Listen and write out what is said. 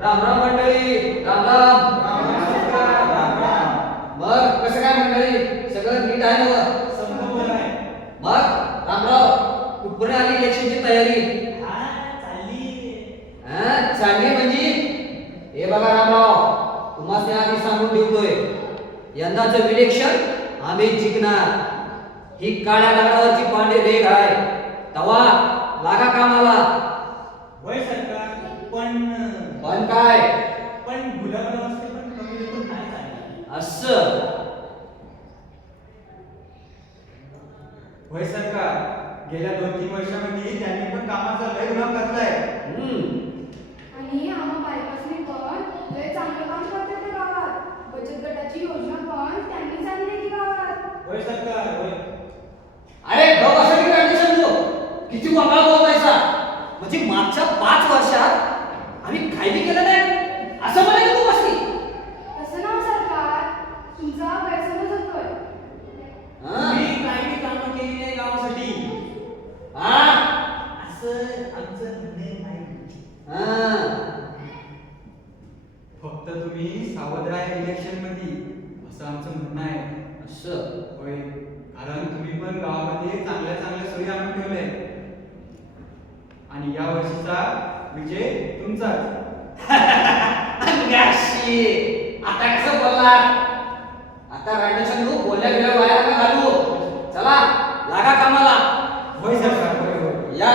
राम राम मंडळी, राम राम. मग कसं काय मंडळी, सगळं नीट आहे ना? मग रामराव, कुठपर्यंत आली इलेक्शनची तयारी? चालली म्हणजे हे बघा रामराव, तुम्हाला आधी सांगून ठेवतोय, यंदाचं इलेक्शन आम्ही जिंकणार. ही काळ्या दगडावरची पांढरी रेघ आहे, तवा लागा कामाला. होय सरकार, पण पण काय? पण गुलाबरावांचे पण कमी लेखून नाही चालणार. असं होय सरकार, गेल्या 2-3 वर्षामध्ये त्यांनी पण कामाचा लय गुलाम घातलाय. आणि आम्हा बायकांनी पण लय चांगलं काम करतात त्या गावात. बचत गटाची योजना पण त्यांनीच आणली की गावात. होय सरकार, होय. अरे गव्हासाठी कंडिशन दो किती वागाळ बोलायचा. म्हणजे मागच्या 5 वर्षात आम्ही काही बी केलं नाही असं म्हणायचं तू बसली. तसं नाव सरकार, तुमचा गैरसमज होतोय. मी काही कामं केली नाही गावासाठी असं आमचं म्हणणं नाही. फक्त तुम्ही सावध राहा इलेक्शन मध्ये, असं आमचं म्हणणं आहे. असं होय, कारण तुम्ही पण गावामध्ये चांगल्या चांगल्या सोयी आणून ठेवले आणि या वर्षीचा विजय तुमचाच. आता कसं बोलला? आता राजन बोलल्या गेल्या बाहेर घालू. चला लागा कामाला. होय सरकार, होय होय. या